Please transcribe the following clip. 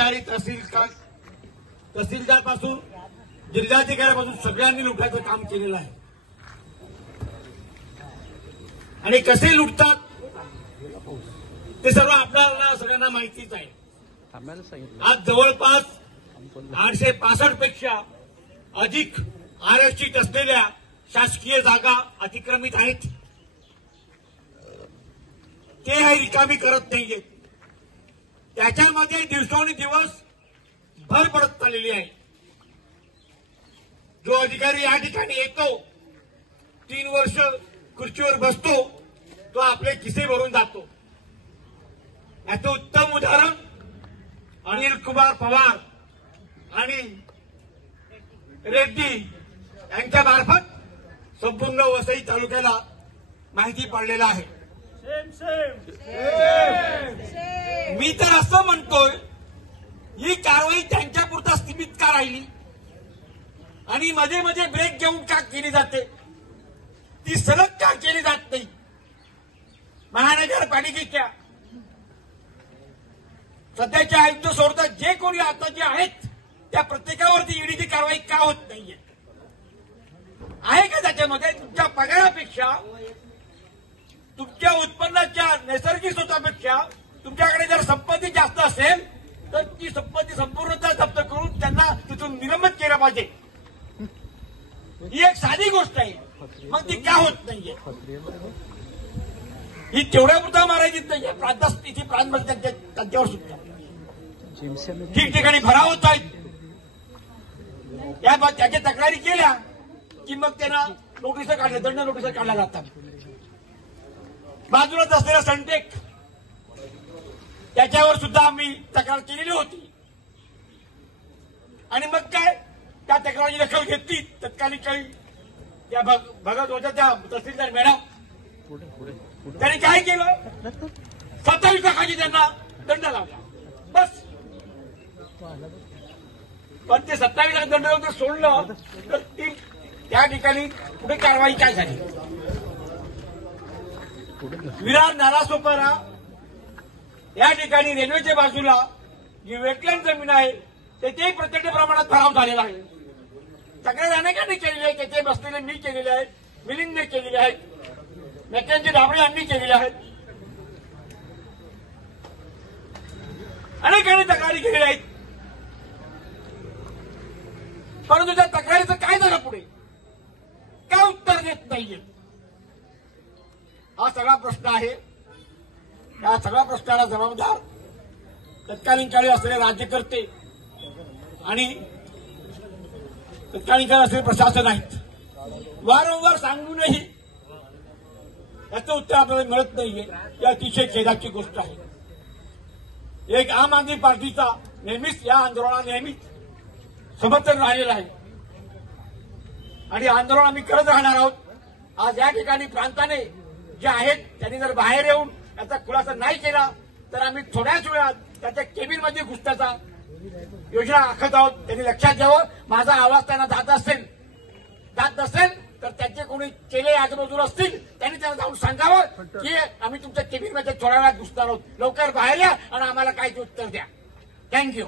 अधिकारी तहसीलदार पासून जिल्हाधिकाऱ्यापासून सगळ्यांनी लुटायचं काम केलेलं आहे. आणि कसे लुटतात ते सर्व आपल्याला सगळ्यांना माहितीच आहे. आज जवळपास 865 पेक्षा अधिक आरक्षित असलेल्या शासकीय जागा अतिक्रमित आहेत. ते रिकामी करत नाहीये. त्याच्यामध्ये दिवसेंदिवस भर पडत चाललेली आहे. जो अधिकारी या ठिकाणी येतो 3 वर्ष खुर्चीवर बसतो तो आपले खिसे भरून जातो. याचं उत्तम उदाहरण अनिल कुमार पवार आणि रेड्डी यांच्या मार्फत संपूर्ण वसई तालुक्याला माहिती पडलेला आहे. मी तर असं म्हणतोय ही कारवाई त्यांच्यापुरता सीमित का राहिली आणि मध्ये मध्ये ब्रेक घेऊन का केली जाते, ती सलग का केली जात नाही. महानगरपालिकेच्या सध्याच्या आयुक्त सोडतात जे कोणी आता जे आहेत त्या प्रत्येकावरती ईडीची कारवाई का होत नाहीये. आहे का त्याच्यामध्ये तुमच्या पगारापेक्षा तुमच्या उत्पन्नाच्या नैसर्गिक स्रोतापेक्षा तुमच्याकडे जर संपत्ती जास्त असेल तर ती संपत्ती संपूर्णतः जप्त करून त्यांना तिथून निलंबित केलं पाहिजे. ही एक साधी गोष्ट आहे. मग ती का होत नाहीये. ही तेवढ्या पुरता मारायचीच नाहीये. प्रांतस्थिती प्रांतमध्ये त्यांच्यावर सुद्धा ठिकठिकाणी भराव होत आहेत. त्याच्या तक्रारी केल्या की मग त्यांना नोटिसा काढल्या, दंड नोटिसा काढल्या जातात. बाजूलाच असलेला सनटेक त्याच्यावर सुद्धा आम्ही तक्रार केलेली होती आणि मग काय त्या तक्रारीची दखल घेतली. तत्कालीन काही त्या भगत होत्या त्या तहसीलदार मॅडम त्यांनी काय केलं 27 लाखाची त्यांना दंड लावला बस. पण ते 27 लाख दंड लावून सोडलं तर त्या ठिकाणी पुढे कारवाई काय झाली. विरार नालासोपारा या ठिकाणी रेल्वेच्या बाजूला जी वेटलँड जमीन आहे तेथेही प्रचंड प्रमाणात भराव झालेला आहे. तक्रार अनेकांनी केलेली आहे. तेथे बसलेले मी केलेले आहेत, मिलिंदने केलेले आहेत, मेकॅनजी डाबळे यांनी केलेले आहेत. अनेकांनी तक्रारी केलेल्या आहेत. परंतु त्या तक्रारीचं काय झालं पुढे का उत्तर देत नाहीये हा सगळा प्रश्न आहे. या सगळ्या प्रश्नाला जबाबदार तत्कालीन काळी असलेले राज्यकर्ते आणि तत्कालीन काळी असलेले प्रशासन आहेत. वारंवार सांगूनही याचं उत्तर आपल्याला मिळत नाहीये. ही अतिशय खेदाची गोष्ट आहे. एक आम आदमी पार्टीचा नेहमीच या आंदोलनाला नेहमीच समर्थन राहिलेलं आहे आणि आंदोलन आम्ही करत राहणार आहोत. आज या ठिकाणी प्रांताने जे आहेत त्यांनी जर बाहेर येऊन याचा खुलासा नाही केला तर आम्ही थोड्याच वेळात त्याच्या केबिनमध्ये घुसण्याचा योजना आखत आहोत. त्यांनी लक्षात घ्यावं. माझा आवाज त्यांना जात नसेल तर त्यांचे कोणी केले आजूबाजूला असतील त्यांनी त्यांना जाऊन सांगावं की आम्ही तुमच्या केबिनमध्ये थोड्या वेळात घुसणार आहोत. लवकर बाहेर या आणि आम्हाला काय ते उत्तर द्या. थँक्यू.